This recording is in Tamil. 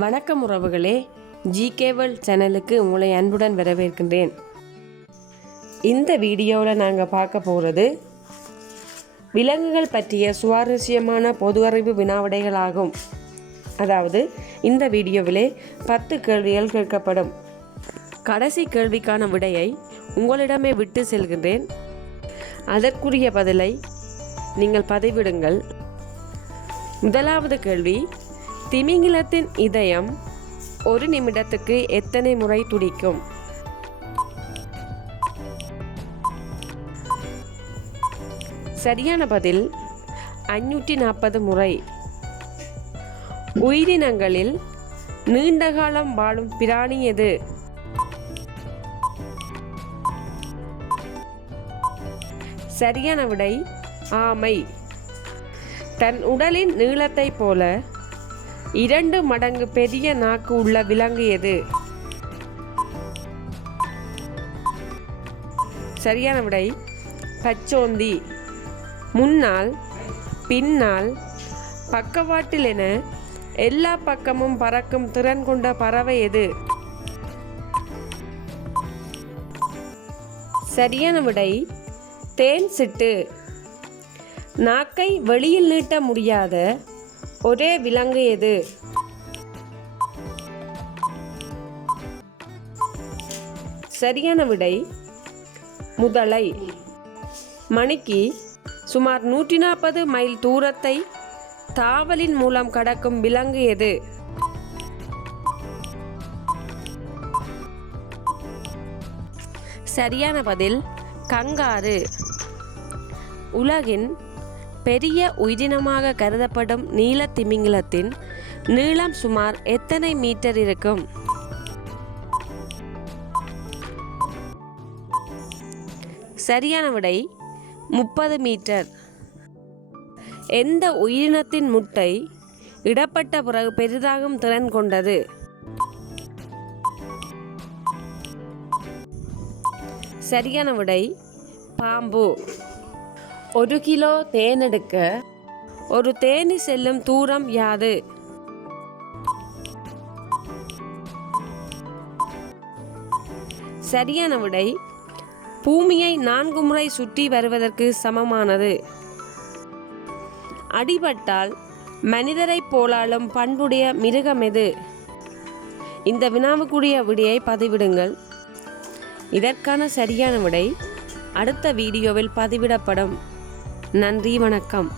வணக்கம் உறவுகளே. ஜி கேவல் சேனலுக்கு உங்களை அன்புடன் வரவேற்கின்றேன். இந்த வீடியோவில் நாங்கள் பார்க்க போகிறது விலங்குகள் பற்றிய சுவாரஸ்யமான பொது அறிவு வினாவிடைகளாகும். அதாவது இந்த வீடியோவிலே பத்து கேள்விகள் கேட்கப்படும். கடைசி கேள்விக்கான விடையை உங்களிடமே விட்டு செல்கின்றேன். அதற்குரிய பதிலை நீங்கள் பதிவிடுங்கள். முதலாவது கேள்வி திமிங்கிலத்தின் இதயம் ஒரு நிமிடத்துக்கு எத்தனை முறை துடிக்கும்? சரியான பதில் அஞ்சூற்றி நாற்பது முறை. உயிரினங்களில் நீண்ட காலம் வாழும் பிராணி எது? சரியான விடை ஆமை. தன் உடலின் நீளத்தைப் போல இரண்டு மடங்கு பெரிய நாக்கு உள்ள விலங்கு எது? சரியான விடை பச்சோந்தி. முன்னால் பின்னால் பக்கவாட்டில் என எல்லா பக்கமும் பறக்கும் திறன் கொண்ட பறவை எது? சரியான விடை தேன் சிட்டு. நாக்கை வெளியில் நீட்ட முடியாத ஒரே விலங்கு எது? சரியான விடை முதலை. மணிக்கு சுமார் நூற்றி நாற்பது மைல் தூரத்தை தாவலின் மூலம் கடக்கும் விலங்கு எது? சரியான பதில் கங்காரு. உலகின் பெரிய உயிரினமாக கருதப்படும் நீல திமிங்கிலத்தின் நீளம் சுமார் எத்தனை மீட்டர் இருக்கும்? சரியான விடை முப்பது மீட்டர். எந்த உயிரினத்தின் முட்டை இடப்பட்ட பிறகு பெரிதாகும் திறன் கொண்டது? சரியான விடை பாம்பு. ஒரு கிலோ தேன் எடுக்க. ஒரு தேனி செல்லும் தூரம் யாது? சரியான விடை. பூமியை நான்கு முறை சுற்றி வருவதற்கு சமமானது. அடிபட்டால் மனிதரைப் போலாலும் பண்புடைய மிருகம் எது? இந்த வினாவுக்குரிய விடையை பதிவிடுங்கள். இதற்கான சரியான விடை அடுத்த வீடியோவில் பதிவிடப்படும். நன்றி வணக்கம்.